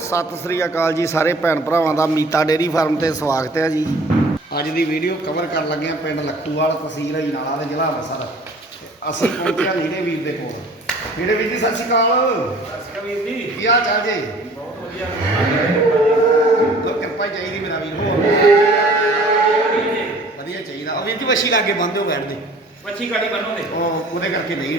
ਸਤਿ ਸ੍ਰੀ ਅਕਾਲ ਜੀ ਸਾਰੇ ਭੈਣ ਭਰਾਵਾਂ ਦਾ ਮੀਤਾ ਡੇਰੀ ਫਾਰਮ ਤੇ ਸਵਾਗਤ ਹੈ ਜੀ। ਅੱਜ ਦੀ ਵੀਡੀਓ ਕਵਰ ਕਰਨ ਲੱਗੇ ਹਾਂ ਪਿੰਡ ਲੱਟੂਵਾਲ ਤਹਿਸੀਲ ਅਜਨਾਲਾ ਦੇ ਜ਼ਿਲ੍ਹਾ ਅੰਮ੍ਰਿਤਸਰ। ਅਸੀਂ ਪਹੁੰਚੇ ਹਾਂ ਨੀੜੇ ਵੀਰ ਦੇ ਕੋਲ। ਨੀੜੇ ਵੀਰ ਜੀ ਸਤਿ ਸ਼੍ਰੀ ਅਕਾਲ। ਵੀਰ ਜੀ। ਕੀ ਹਾਲ ਚਾਲ ਜੀ? ਬਹੁਤ ਵਧੀਆ। ਕਿਰਪਾ ਚਾਹੀਦੀ ਮੇਰਾ ਵੀਰ। ਹੋਰ? ਵਧੀਆ ਚਾਹੀਦਾ। ਉਹ ਵੀਰ ਜੀ ਵਸ਼ੀ ਲਾਗੇ ਬੰਦੇ ਹੋ ਬੈਠਦੇ ਮੱਛੀ ਕਾੜੀ ਬਣੋਗੇ ਉਹ ਉਹਦੇ ਕਰਕੇ ਨਹੀਂ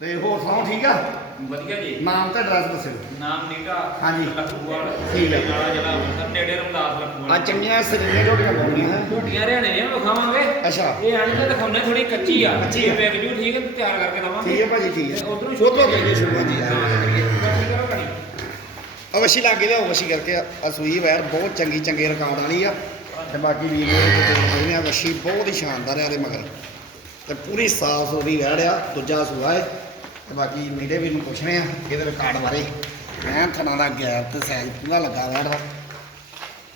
ਤੇ ਹੋਰ ਸੁਣਾਓ ਠੀਕ ਆ? ਵਧੀਆ ਜੀ। ਨਾਮ ਤੇ ਐਡਰੈਸ ਦੱਸਿਓ ਨਾਮ ਨੀਟਾ। ਹਾਂਜੀ। ਲਖੂਵਾਲ ਠੀਕ ਹੈ। ਨਾਲਾ ਜ਼ਿਲ੍ਹਾ ਅੰਮ੍ਰਿਤਸਰ ਨੇੜੇ ਰਮਦਾਸ ਆ ਲਖੂਵਾਲ ਚੰਗੀਆਂ ਸਰੀਆਂ ਝੋਟੀਆਂ ਪਾਉਣੀਆਂ ਹੈ। ਝੋਟੀਆਂ ਰਿਆਣੇ ਦੀਆਂ ਵਿਖਾਵਾਂਗੇ। ਅੱਛਾ। ਇਹ ਆਣ ਕੇ ਦਿਖਾਉਣੇ ਥੋੜੀ ਕੱਚੀ ਆ। ਕੱਚੀ ਆ। ਇਹ ਵੇਖ ਜੂ ਠੀਕ ਹੈ ਤਿਆਰ ਕਰਕੇ ਦਵਾਂਗੇ। ਠੀਕ ਹੈ ਭਾਜੀ ਠੀਕ ਹੈ। ਉਧਰੋਂ ਉਧਰੋਂ ਕਰੀਏ ਸ਼ੁਰੂਆਤ ਜੀ ਕੱਚੀ ਕਰੋ ਕੜੀ ਅਵਸ਼ੀ ਲਾਗੇ ਲਿਆਓ ਵਸ਼ੀ ਕਰਕੇ। ਆ ਸੂਈ ਵੈਰ ਬਹੁਤ ਚੰਗੀ ਚੰਗੇ ਰਿਕਾਰਡ ਵਾਲੀ ਆ। ਤੇ ਬਾਕੀ ਵੀ ਇਹਨੇ ਆ ਬਹੁਤ ਹੀ ਸ਼ਾਨਦਾਰ ਆ ਦੇ ਮਗਰ। ਤੇ ਪੂਰੀ ਸਾਫ਼ ਸੁਥਰੀ ਵੈੜ ਆ ਦੂਜਾ ਸੂਆ ਹੈ ਤੇ ਬਾਕੀ ਨੀੜੇ ਵੀ ਨੂੰ ਪੁੱਛਣੇ ਆ ਇਹਦੇ ਰਿਕਾਰਡ ਬਾਰੇ। ਮੈਂ ਥਣਾ ਦਾ ਗੈਪ ਤੇ ਸਾਈਜ਼ ਪੂਰਾ ਲੱਗਾ ਵੈੜ ਦਾ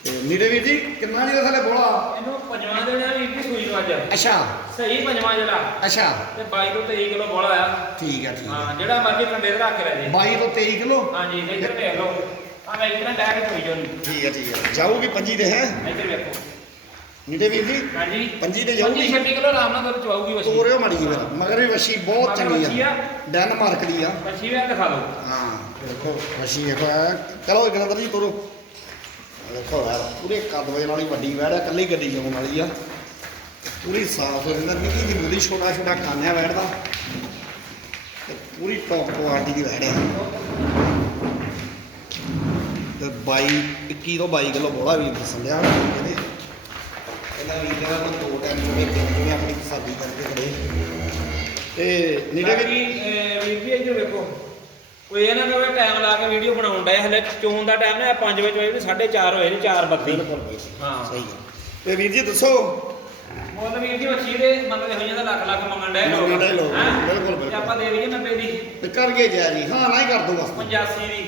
ਤੇ ਨੀੜੇ ਵੀਰ ਜੀ ਕਿੰਨਾ ਜੀ ਥੱਲੇ ਬੋਲਾ? ਇਹਨੂੰ ਪੰਜਵਾਂ ਦੇਣਾ ਵੀਰ ਜੀ ਸੂਈ ਨੂੰ ਅੱਜ। ਅੱਛਾ। ਸਹੀ ਪੰਜਵਾਂ ਜਿਹੜਾ ਅੱਛਾ। ਤੇ 22 ਤੋਂ 23 ਕਿਲੋ ਬੋਲਾ ਆ। ਠੀਕ ਆ ਠੀਕ ਆ। ਹਾਂ ਜਿਹੜਾ ਮਰਜ਼ੀ ਕੰਡੇ ਤੇ ਰੱਖ ਕੇ ਲੈ ਜੇ। 22 ਤੋਂ 23 ਕਿਲੋ? ਹਾਂਜੀ ਇੱਧਰ ਵੇਖ ਲਓ। ਆ ਮੈਂ ਇਤਨਾ ਡੈਗ ਹੋਈ ਜੋ ਠੀਕ ਆ ਠੀਕ ਆ। ਜਾਊਗੀ ਪੰਜੀ ਦੇ ਹੈ? ਇੱਧਰ ਵੇਖੋ। ਨੀੜੇ ਵੀਰ ਜੀ ਹਾਂਜੀ। ਪੰਜੀ ਤੇ 25 ਜਾਊਗੀ 26 ਕਿਲੋ ਆਰਾਮ ਨਾਲ ਦੁੱਧ ਚਵਾਉਗੀ ਵਸੀ ਤੋਰਿਓ ਮੜੀ ਜੀ ਮਗਰ ਵੀ ਵਸ਼ੀ ਬਹੁਤ ਚੰਗੀ ਆ। ਡੈਨਮਾਰਕ ਦੀ ਆ। ਮੱਛੀ ਵੇਖ ਦਿਖਾ ਦਿਓ। ਹਾਂ ਦੇਖੋ ਵਸ਼ੀ ਦੇਖੋ। ਚਲੋ ਇੱਕ ਨੰਬਰ ਜੀ ਤੋਰੋ। ਦੇਖੋ ਯਾਰ ਪੂਰੇ ਕੱਦ ਵਜਣ ਵਾਲੀ ਵੱਡੀ ਵੈੜ ਆ ਕੱਲੀ ਗੱਡੀ ਜਾਉਣ ਵਾਲੀ ਆ। ਪੂਰੀ ਸਾਫ਼ ਹੋ ਜਾਂਦਾ ਨਿੱਕੀ ਜਿਹੀ ਬੁੱਧੀ ਛੋਟਾ ਛੋਟਾ ਕਾਨਿਆ ਵੈੜ ਦਾ। ਤੇ ਪੂਰੀ ਟੌਪ ਕੁਆਲਿਟੀ ਦੀ ਵੈੜ ਆ। ਤੇ 22 21 ਤੋਂ 22 ਕਿਲੋ ਬੋਲਾ ਵੀ ਦੱਸਣ ਲਿਆ ਇਹਦੇ ਇਹਨਾਂ ਵੀ ਜਿਹੜਾ ਮੈਂ ਦੋ ਟਾਈਮ ਜਿਵੇਂ ਤਿੰਨ ਜਿਵੇਂ ਆਪਣੀ ਸਾਦੀ ਕਰਕੇ ਖੜੇ। ਤੇ ਨੀੜੇ ਵੀ ਬਾਕੀ ਅਹ, ਵੀਰ ਜੀ ਵੇਖੋ ਕੋਈ ਇਹ ਨਾ ਕਵੇ ਟਾਈਮ ਲਾ ਕੇ ਵੀਡੀਓ ਬਣਾਉਣ ਡਏ ਹਲੇ ਚੋਣ ਦਾ ਟਾਈਮ ਨਾ 5 ਵਜੇ ਹੋਏ ਨੇ 4:30 ਹੋਏ ਨੇ 4:32 ਬਿਲਕੁਲ ਬਾਈ ਜੀ। ਹਾਂ। ਸਹੀ ਹੈ। ਤੇ ਵੀਰ ਜੀ ਦੱਸੋ। ਮੁੱਲ ਵੀਰ ਜੀ ਮੱਛੀ ਦੇ ਮੰਗਦੇ ਹੋਈਆਂ ਦਾ ਲੱਖ ਲੱਖ ਮੰਗਣ ਡਏ ਮੰਗਣ ਡਏ ਲੋਕ, ਹੈਂ? ਬਿਲਕੁਲ, ਤੇ ਬਿਲਕੁਲ। ਆਪਾਂ ਦੇ ਦਈਏ 90 ਦੀ। ਤੇ ਕਰ ਗਏ ਜੈ ਜੀ। ਹਾਂ ਨਾ ਹੀ ਕਰ ਦੋ ਬਸ। 85 ਦੀ।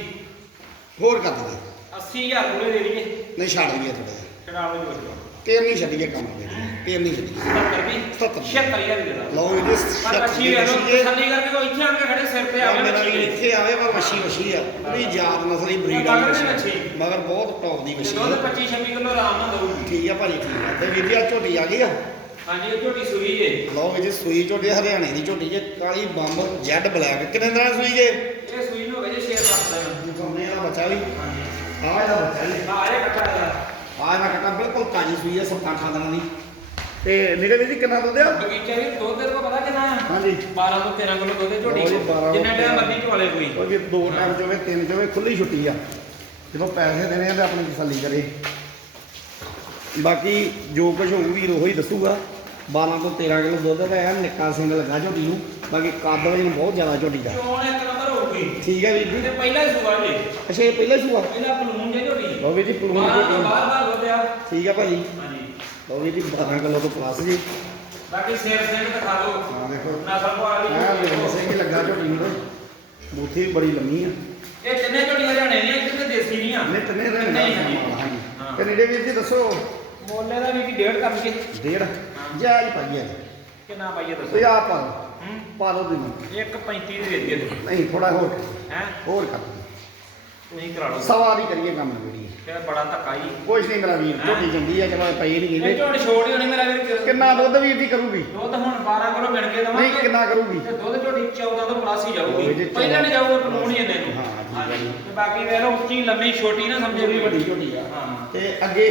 ਹੋਰ ਕਰ ਦੋ। 80000 ਪੂਰੇ ਦੇ ਦਈਏ। ਨਹੀਂ ਛੱਡ ਦਈਏ ਥੋੜਾ ਛਡਾ ਲਓ ਜੀ ਤੇਰ ਨਹੀਂ ਛੱਡੀਏ ਕੰਮ ਦੇ ਤੇਰ ਨਹੀਂ ਛੱਡੀਏ। 70 ਵੀ 77 76000 ਦੀ ਦੇ ਦਾਂ। ਲਓ ਇਹਦੇ ਪਰ ਮੱਛੀ ਵੇਖ ਲਓ ਤਸੱਲੀ ਕਰਕੇ ਕੋਈ ਇੱਥੇ ਆਣ ਕੇ ਖੜੇ ਸਿਰ ਤੇ ਆਵੇ ਮੇਰਾ ਵੀ ਦੇ ਇੱਥੇ ਆਵੇ ਪਰ ਮੱਛੀ ਮੱਛੀ ਆ। ਪੂਰੀ ਯਾਦ ਨਸਲੀ ਬਰੀਡ ਦੀ ਮੱਛੀ। ਮੱਛੀ। ਮਗਰ ਬਹੁਤ ਟੌਪ ਦੀ ਮੱਛੀ ਦੁੱਧ ਆ। 25 26 ਕਿਲੋ ਆਰਾਮ ਨਾਲ ਦਊਗੀ। ਠੀਕ ਆ ਭਾਜੀ ਠੀਕ ਆ। ਤੇ ਵੀਰ ਜੀ ਆ ਝੋਟੀ ਆ ਗਈ ਆ? ਹਾਂਜੀ ਇਹ ਝੋਟੀ ਸੂਈ ਏ ਲਓ ਜੀ ਸੂਈ ਝੋਟੀ ਹਰਿਆਣੇ ਦੀ ਝੋਟੀ ਜੇ। ਕਾਲੀ ਬੰਬ ਜੈਡ ਬਲੈਕ ਕਿੰਨੇ ਦਿਨਾਂ ਦੀ ਸੂਈ ਜੇ? ਇਹ ਸੂਈ ਨੂੰ ਹੋ ਗਏ ਜੇ 6 7 ਦਿਨ। ਦਿਖਾਉਂਦੇ ਆ ਬੱਚਾ ਵੀ। ਹਾਂਜੀ। ਆ ਇਹਦਾ ਬੱਚਾ ਵੀ। ਆ ਇਹ ਕੱਟਾ ਦਾ ਆ ਇਹਦਾ ਕੱਟਾ ਬਿਲਕੁਲ ਤਾਜੀ ਸੂਈ ਆ ਸੱਤਾਂ ਅੱਠਾਂ ਦਿਨਾਂ ਦੀ। ਤੇ ਵੀਰ ਜੀ ਕਿੰਨਾ ਦੁੱਧ ਆ? ਬਗੀਚੇ ਵੀ ਦੁੱਧ ਦੇ ਕੋ ਪਤਾ ਕਿੰਨਾ ਆ? ਹਾਂਜੀ। 12 ਤੋਂ 13 ਕਿਲੋ ਦੁੱਧ ਦੀ ਝੋਟੀ ਲਓ ਜੀ, 12 ਤੋਂ ਜਿੰਨਾ ਟਾਈਮ 13 ਮਰਜ਼ੀ ਚਵਾਲੇ ਕੋਈ। ਉਹ ਵੀ ਦੋ ਟਾਈਮ ਚੋਵੇ ਤਿੰਨ ਚੋਵੇ ਖੁੱਲੀ ਛੁੱਟੀ ਆ। ਜਦੋਂ ਪੈਸੇ ਦੇਣੇ ਆ ਤੇ ਆਪਣੀ ਤਸੱਲੀ ਕਰੇ। ਬਾਕੀ ਜੋ ਕੁਝ ਹੋਊ ਵੀਰ ਉਹੀ ਦੱਸੂਗਾ। 12 ਤੋਂ 13 ਕਿਲੋ ਦੁੱਧ ਦਾ ਹੈ ਨਿੱਕਾ ਸਿੰਘ ਲੱਗਾ ਝੋਟੀ ਨੂੰ। ਬਾਕੀ ਕੱਦ ਵਜਨ ਬਹੁਤ ਜ਼ਿਆਦਾ ਝੋਟੀ ਦਾ। ਚੋਣ ਇੱਕ ਨੰਬਰ ਹੋਊਗੀ। ਠੀਕ ਹੈ ਵੀਰ ਜੀ। ਤੇ ਪਹਿਲਾ ਹੀ ਸੂਆ ਜੀ। ਅੱਛਾ ਇਹ ਪਹਿਲਾ ਸੂਆ? ਪਹਿਲਾ ਪਲੂਨ ਜੇ ਝੋਟੀ। ਲਓ ਵੀਰ ਜੀ ਪਲੂਣ ਬਾਹਰ ਝੋਟੀ ਬਾਹਰ ਬਾਹਰ ਠੀਕ ਆ ਭਾਜੀ। ਹਾਂਜੀ। ਲਓ ਵੀਰ ਜੀ 12 ਕਿਲੋ ਤੋਂ ਪਲੱਸ ਜੀ। ਬਾਕੀ ਸਿਰ ਸਿਰ ਦਿਖਾ ਦਿਓ। ਹਾਂ ਦੇਖੋ। ਨਸਲ ਮੈਂ ਵੇਖ ਸਿੰਘ ਲੱਗਾ ਝੋਟੀ ਨੂੰ। ਬੂਥੀ ਬੜੀ ਲੰਮੀ ਆ। ਇਹ ਤਿੰਨੇ ਝੋਟੀ ਹਰਿਆਣੇ ਦੀਆਂ ਇੱਕ ਤੇ ਦੇਸੀ ਨਹੀਂ ਆ। ਤਨੇ ਨਹੀਂ, ਹਾਂਜੀ। ਹਾਂਜੀ। ਹਾਂ। ਤੇ ਨਿਰੇ ਵੀਰ ਜੀ ਦੱਸੋ। ਮੋਲੇ ਦਾ ਵੀ ਕੀ। ਡੇਢ। ਕਰ ਲਈਏ ਡੇਢ ਜਾਇਜ਼ ਪਾਈਏ ਕਿੰਨਾ ਪਾਈਏ ਤੇ ਦੱਸੋ ਆ ਪਾ ਲਓ। ਹੂੰ। ਪਾ ਲਓ ਦਿਨ 1.35 ਦੀ ਦੇ ਨਹੀਂ ਥੋੜਾ ਹੋਰ। ਹੈ? ਹੋਰ ਕਰ। ਤੁਸੀਂ ਕਰਾ ਲਓ। ਸਵਾ ਦੀ ਕਰੀਏ ਕੰਮ। ਵੀੜੀ ਬੜਾ ਧੱਕਾ ਹੀ ਕੁਛ ਨਹੀਂ ਮੇਰਾ ਵੀਰ ਝੋਟੀ ਚੰਗੀ ਆ ਚਲੋ ਪਈ ਨਹੀਂ ਇਹ ਗਈ ਝੋਟੀ ਛੋੜ ਹੀ ਹੋਣੀ ਮੇਰਾ ਵੀਰ ਕਿੰਨਾ ਦੁੱਧ ਵੀਰ ਦੀ ਕਰੂਗੀ? ਦੁੱਧ ਹੁਣ 12 ਕਿਲੋ ਮਿਲ ਕੇ ਦਵਾਂਗੇ। ਨਹੀਂ ਕਿੰਨਾ ਕਰੂਗੀ? ਤੇ ਦੁੱਧ ਝੋਟੀ 14 ਤੋਂ ਪਲੱਸ ਹੀ ਉਹ ਜਾਊਗੀ ਇਹਦੇ ਪਹਿਲਾਂ ਨਹੀਂ ਜਾਊਗਾ ਪਲੂਣ ਹੀ ਇੰਨੇ ਨੂੰ ਹਾਂ, ਠੀਕ ਹੈ ਜੀ। ਤੇ ਬਾਕੀ ਵੇਖ ਲਓ ਉੱਚੀ ਲੰਮੀ ਛੋਟੀ ਨਾ ਸਮਝੇ ਵੀ ਵੱਡੀ ਝੋਟੀ ਆ। ਹਾਂ। ਤੇ ਅੱਗੇ?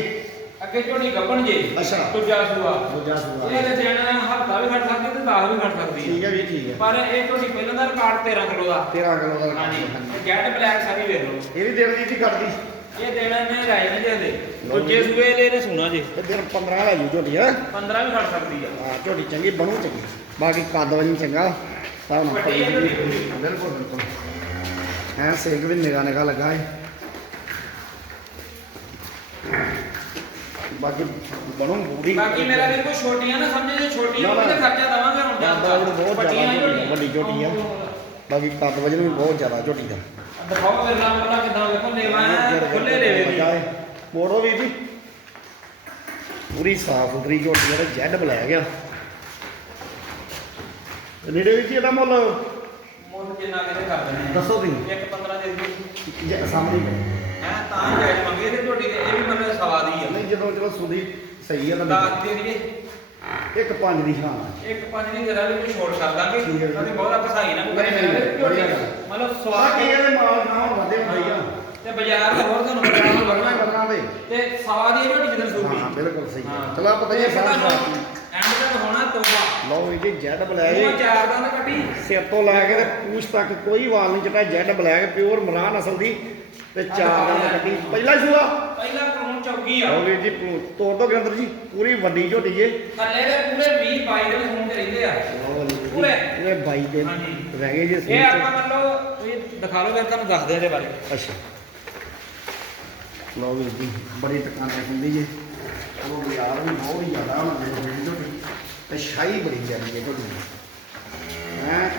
ਅੱਗੇ ਝੋਟੀ ਗੱਪਣ ਜੇ। ਅੱਛਾ। ਦੂਜਾ ਸੂਆ। ਦੂਜਾ ਸੂਆ। ਇਹ ਤੇ ਦੇਣਾ ਹਫਤਾ ਵੀ ਖੜ ਸਕਦੀ ਤੇ 10 ਵੀ ਖੜ ਸਕਦੀ ਠੀਕ ਹੈ ਵੀਰ ਠੀਕ ਹੈ ਪਰ ਇਹ ਝੋਟੀ ਪਹਿਲਾਂ ਦਾ ਰਿਕਾਰਡ 13 ਕਿਲੋ ਦਾ। 13 ਕਿਲੋ ਦਾ ਹਾਂਜੀ। ਜੈਟ ਬਲੈਕ ਸਾਰੀ ਵੇਖ ਲਓ। ਇਹ ਵੀ ਦੇਣ ਦੀ ਸੀ ਕਰਦੀ ਇਹ ਦੇਣਾ ਇਹਨੇ ਰਾਏ ਨੇ ਜਿਹਦੇ ਦੂਜੇ ਸੂਏ ਲੈ ਨੇ ਸੁਣਾ ਜੇ। ਤੇ ਦਿਨ 15 ਲੈ ਜੂ ਝੋਟੀ ਆ 15 ਵੀ ਖੜ ਸਕਦੀ ਆ। ਹਾਂ ਝੋਟੀ ਚੰਗੀ ਬਣੂ ਚੰਗੀ। ਬਾਕੀ ਕੱਦ ਵਜਨ ਚੰਗਾ। ਸਭ ਨੂੰ ਵੱਡੀ ਹੈ ਝੋਟੀ। ਬਿਲਕੁਲ ਬਿਲਕੁਲ। ਐ ਸੇਕ ਵੀ ਨਿਗਾ ਨਿਗਾ ਲੱਗਾ ਹੈ ਬਾਕੀ ਬਣੂ ਪੂਰੀ ਬਾਕੀ ਮੇਰਾ ਵੀ ਕੋਈ ਛੋਟੀਆਂ ਨਾ ਸਮਝੇ ਜੇ ਛੋਟੀਆਂ ਹੋਣ ਤੇ। ਖਰਚਾ ਦਵਾਂਗੇ ਹੁਣ ਜਾਂ ਬਹੁਤ ਜ਼ਿਆਦਾ। ਵੱਡੀ ਝੋਟੀ ਆ। ਬਾਕੀ ਕੱਦ ਵਜਨ ਵੀ ਬਹੁਤ ਜ਼ਿਆਦਾ ਝੋਟੀ ਦਾ। ਦਿਖਾਓ ਨਾਮ ਬਣਾ ਕਿਦਾਂ ਵੇਖੋ ਲੇਵਾ ਮੋੜੋ ਵੀ ਜੀ। ਪੂਰੀ ਸਾਫ਼ ਸੁਥਰੀ ਝੋਟੀ ਤੇ ਜੈਡ ਬਲੈਕ ਆ। ਨੇੜੇ ਵਿੱਚ ਇਹਦਾ ਮੁੱਲ? ਮੁੱਲ ਜਿੰਨਾ ਕਿਤੇ ਕਰ ਦਿੰਦੇ ਦੱਸੋ ਤੁਸੀਂ ਇੱਕ 15 ਦੇ ਦੇ ਦੀ ਜ- ਸਾਹਮਣੇ ਹੀ। ਹੈ ਤਾਂ ਹੀ ਜਾਇਜ਼ ਮੰਗੇ ਤੇ ਝੋਟੀ ਦੇ ਇਹ ਵੀ ਮਤਲਬ ਸਵਾ ਦੀ ਆ। ਨਹੀਂ ਜਦੋਂ ਜਦੋਂ ਸੁਦੀ ਸਹੀ ਆ ਤਾਂ ਦੱਸ ਦੇ ਦੀਏ ਇੱਕ ਪੰਜ ਦੀ ਆ ਇੱਕ ਪੰਜ ਦੀ ਜਰਾ ਵੀ ਛੋੜ ਕਰ ਦਾਂਗੇ। ਹੈ। ਉਹਦੀ ਬਹੁਤਾ ਕਸਾਈ ਨਾ ਕਰੇ। ਮਤਲਬ ਆ ਸਵਾ ਕੀ ਕੇ ਇਹਦੇ ਮਾਲ ਨਾ ਹੁਣ ਵਧੇ ਹੁੰਦੇ ਆ ਤੇ ਬਾਜ਼ਾਰ ਦਾ ਹੋਰ ਤੁਹਾਨੂੰ ਪਤਾ ਬਰਨਾ ਲੱਗਣਾ ਬਰਨਾ ਦੇ ਤੇ ਸਵਾ ਦੀ ਇਹ ਝੋਟੀ ਜਿੱਦਣ ਸੂਪੀ ਹਾਂ ਬਿਲਕੁਲ ਸਹੀ ਹਾਂ। ਚਲੋ ਪਤਾ ਹੀ ਇਹ ਸਾਰਾ ਐਂਡ ਤੱਕ ਹੋਣਾ ਤੋਬਾ। ਲਓ ਜੀ ਜੈਡ ਬਲੈਕ। ਉਹ ਚਾਰ ਦੰਦ ਕੱਟੀ ਸਿਰ ਤੋਂ ਲੈ ਕੇ ਤੇ ਪੂਛ ਤੱਕ ਕੋਈ ਵਾਲ ਨਹੀਂ ਚਟਾ ਜੈਡ ਬਲੈਕ ਪਿਓਰ ਮਰਾਹ ਨਸਲ ਦੀ ਤੇ ਚਾਰ ਦਾ ਕੱਟੀ ਪਹਿਲਾ ਹੀ ਸੂਆ। ਪਹਿਲਾ ਕਾਨੂੰਨ ਚੌਕੀ ਆ। ਲਓ ਵੀਰ ਜੀ ਪੂ- ਤੋੜ ਦੋ ਗੰਦਰ ਜੀ ਪੂਰੀ ਵੱਡੀ ਝੋਟੀ ਜੇ। ਥੱਲੇ ਦੇ ਪੂਰੇ 20 22 ਦੇ ਫੋਨ ਤੇ ਰਹਿੰਦੇ ਆ। ਲਓ ਜੀ ਪੂਰੇ। 22 ਦਿਨ ਹਾਂਜੀ। ਰਹਿ ਗਏ ਜੀ ਇਹ ਆਪਾਂ ਮੰਨ ਲਓ ਇਹ ਦਿਖਾ ਲਓ ਫਿਰ ਤੁਹਾਨੂੰ ਦੱਸਦੇ ਆ ਇਹਦੇ ਬਾਰੇ। ਅੱਛਾ। ਲਓ ਵੀਰ ਜੀ ਬੜੀ ਟਕਾਣੇ ਹੁੰਦੀ ਜੇ। ਉਹ ਬਾਜ਼ਾਰ ਵੀ ਬਹੁਤ ਹੀ ਜ਼ਿਆਦਾ ਹੁਣ ਦੇ ਦੇ ਝੋਟੀ ਤੇ ਸ਼ਾਹੀ ਬੜੀ ਜਾਂਦੀ ਹੈ ਝੋਟੀ ਹੈ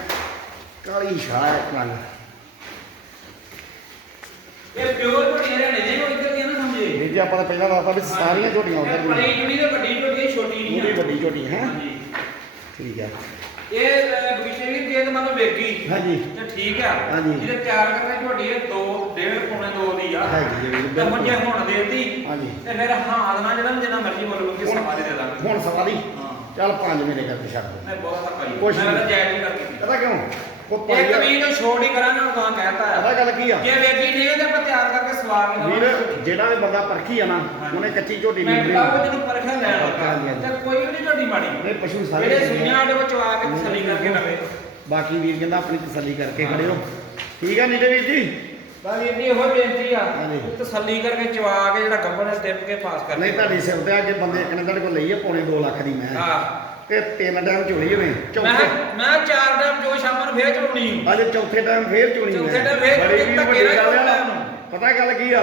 ਕਾਲੀ ਸ਼ਾਹ ਹੈ ਰੰਗ ਇਹ ਪਿਓਰ ਝੋਟੀਆਂ ਰਹਿਣੇ ਨੇ ਉਹ ਇੱਧਰ ਦੀਆਂ ਨਾ ਸਮਝੇ ਵੀਰ ਜੀ ਆਪਾਂ ਤਾਂ ਪਹਿਲਾਂ ਦੱਸਤਾ ਵੀ ਸਾਰੀਆਂ ਝੋਟੀਆਂ ਇਹ ਉਧਰ ਬੜੀ ਦੀਆਂ ਜੁੜੀ ਤੇ ਵੱਡੀ ਝੋਟੀ ਇਹ ਛੋਟੀ ਨਹੀਂ ਪੂਰੀ ਆ ਵੱਡੀ ਝੋਟੀ ਹੈ ਹਾਂਜੀ ਠੀਕ ਹੈ ਇਹ ਬਗੀਚੇ ਵੀ ਜੇ ਤਾਂ ਮਤਲਬ ਵੇਗੀ। ਹਾਂਜੀ। ਤੇ ਠੀਕ ਆ। ਹਾਂਜੀ। ਇਹਦੇ ਤਿਆਰ ਕਰਕੇ ਝੋਟੀ ਇਹ 2 1.5 ਪੌਣੇ 2 ਦੀ ਆ। ਹੈਗੀ ਹੈ ਵੀਰ, ਤੇ ਹੁਣ ਜੇ ਬਿਲਕੁਲ। ਹੁਣ ਦੇਤੀ। ਹਾਂਜੀ। ਤੇ ਫਿਰ ਹਾਂ ਦੇਣਾ ਜਿਹੜਾ ਜਿੰਨਾ ਮਰਜ਼ੀ ਬੋਲੋ ਕਿ ਸਮਾਂ ਦੇ ਦੇ ਦਾਂਗੇ। ਹੁਣ ਸਵਾਰੀ। ਹਾਂ। ਚੱਲ ਪੰਜ ਮੇਰੇ ਕਰਕੇ ਛੱਡ ਦੇ ਮੈਂ ਬਹੁਤ ਧੱਕਾ ਹੀ ਕੁਛ ਮੈਂ ਤਾਂ ਨਹੀਂ। ਕਰਕੇ ਪਤਾ ਕਿਉਂ? ਉਹ ਇੱਕ ਪਾਈ ਵੀ ਨੂੰ ਛੋੜ ਹੀ ਕਰਾਂਗੇ ਉਹ ਤਾਂ ਕਹਿਤਾ ਪਤਾ ਹੈ ਗੱਲ ਕੀ ਆ? ਜੇ ਵੇਗੀ ਨਹੀਂ ਤੇ ਆਪਾਂ ਤਿਆਰ ਕਰਕੇ ਸਵਾ ਕੇ ਵੀਰ ਜਿਹੜਾ ਵੀ ਬੰਦਾ ਪਰਖੀ ਆ ਨਾ ਉਹਨੇ ਕੱਚੀ ਝੋਟੀ ਮੈਂ ਨਹੀਂ ਕਹਾਂ ਜਿਹਨੂੰ ਪਰਖਿਆ ਲੈਣ ਹਾਂਜੀ, ਹਾਂਜੀ। ਲੱਗਾ ਤੇ ਕੋਈ ਵੀ ਨਹੀਂ ਝੋਟੀ ਮਾੜੀ। ਨਹੀਂ ਪਸ਼ੂ ਸਾਰੇ ਜਿਹੜੇ ਸੁਈਆਂ ਦੇ ਵਿੱਚ ਆ ਕੇ ਤਸੱਲੀ ਕਰਕੇ ਨਵੇਂ ਬਾਕੀ ਵੀਰ ਕਹਿੰਦਾ ਆਪਣੀ ਤਸੱਲੀ ਕਰਕੇ ਖੜਿਓ ਠੀਕ ਆ ਨੀਲੇ ਵੀਰ ਜੀ? ਬਾਕੀ ਇਹਦੀ ਇਹੋ ਬੇਨਤੀ ਆ। ਹਾਂਜੀ। ਤਸੱਲੀ ਕਰਕੇ ਚਵਾ ਕੇ ਜਿਹੜਾ ਗੱਬਰ ਟਿਪ ਕੇ ਪਾਸ ਕਰ ਨਹੀਂ ਤੁਹਾਡੀ ਸਿਰ ਤੇ ਅੱਗੇ ਬੰਦੇ ਇੱਕ ਨੇ ਤੁਹਾਡੇ ਕੋਲ ਲਈ ਆ ਪੌਣੇ 2 ਲੱਖ ਦੀ ਮੈਂ। ਹਾਂ। ਤੇ ਤਿੰਨ ਟਾਈਮ ਚੋਲੀ ਹੋਣੇ ਮੈਂ ਚੌਥੇ। ਮੈਂ ਚਾਰ ਟਾਈਮ ਜੋ ਸ਼ਾਮਾਂ ਨੂੰ ਫੇਰ ਚੜਾਉਣੀ ਅੱਜ ਚੌਥੇ ਟਾਈਮ ਫੇਰ ਚੋਣੀ ਚੌਥੇ time ਫੇਰ ਚੋਣੀ, ਵੀਰ ਧੱਕੇ ਨਾਲ। ਚੋਣਾ ਪਤਾ ਗੱਲ ਕੀ ਆ?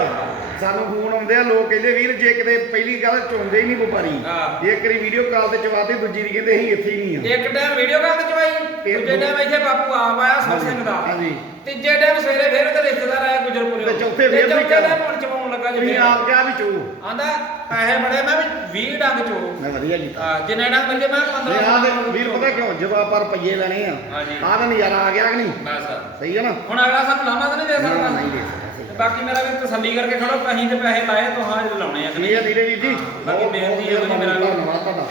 ਸਾਨੂੰ ਫੋਨ ਆਉਂਦੇ ਆ ਲੋਕ ਕਹਿੰਦੇ ਵੀਰ ਜੇ ਕਿਤੇ ਪਹਿਲੀ ਗੱਲ ਚੋਂਦੇ ਹੀ ਨਹੀਂ ਵਪਾਰੀ ਹਾਂ। ਜੇ ਕਰੀ ਵੀਡੀਓ ਕਾਲ ਤੇ ਚਵਾਦੇ ਦੂਜੀ ਦੀ ਕਹਿੰਦੇ ਅਸੀਂ ਇੱਥੇ ਹੀ ਨਹੀਂ ਆ। ਇੱਕ ਟਾਈਮ ਵੀਡੀਓ ਕਾਲ ਤੇ ਚਵਾਈ ਫਿਰ ਦੂਜੇ ਦੋ- ਟਾਈਮ ਇੱਥੇ ਬਾਪੂ ਆਪ ਆਇਆ ਸਰ ਸਿੰਘ ਦਾ। ਹਾਂਜੀ। ਤੀਜੇ ਟਾਈਮ ਸਵੇਰੇ ਫੇਰ ਉਹਦੇ ਰਿਸ਼ਤੇਦਾਰ ਆਇਆ ਗੁਜਰਪੁਰੇ। ਤੇ ਚੌਥੇ ਫੇਰ ਵੀ ਚੌਥੇ। ਟਾਈਮ ਹੁਣ ਲੱਗਾ ਜੀ ਤੁਸੀਂ। ਆਪ ਕਿਹਾ ਵੀ ਚੋ। ਆਂਦਾ ਪੈਸੇ ਬੜੇ ਮੈਂ ਵੀ 20 ਡੰਗ ਚੋ। ਮੈਂ ਵਧੀਆ ਕੀਤਾ। ਆ, ਜਿੰਨੇ ਡੰਗ ਮਿਲ ਜੇ ਮੈਂ 15 ਨਹੀਂ ਆਹ ਤੇ ਵੀਰ ਪਤਾ ਕਿਉਂ ਜਦੋਂ ਆਪਾਂ ਰੁਪਈਏ ਲੈਣੇ ਆ ਹਾਂਜੀ। ਆਹ ਤਾਂ ਨਜ਼ਾਰਾ ਆ ਗਿਆ ਕਿ ਨਹੀਂ? ਬਸ। ਸਹੀ ਹੈ ਨਾ? ਹੁਣ ਅਗਲਾ ਸਾਨੂੰ ਲਾਮਾ ਤਾਂ ਨਹੀਂ ਦੇ ਨਾ, ਸਕਦਾ? ਨਹੀਂ ਦੇ ਸਕਦਾ ਸਹੀ ਤੇ ਗੱਲ। ਬਾਕੀ ਮੇਰਾ ਵੀ ਤਸੱਲੀ ਕਰਕੇ ਖੜੋ ਅਸੀਂ ਤੇ ਪੈਸੇ ਲਾਏ ਤੋਂ ਹਾਂ ਜਿਹੜੇ ਲਾਉਣੇ ਆ। ਕਿ ਨਹੀਂ ਆ ਨੀਲੇ ਵੀਰ ਜੀ। ਬਾਕੀ ਹੈ ਜੀ ਮੇਰਾ ਵੀ। ਧੰਨਵਾਦ ਤੁਹਾਡਾ।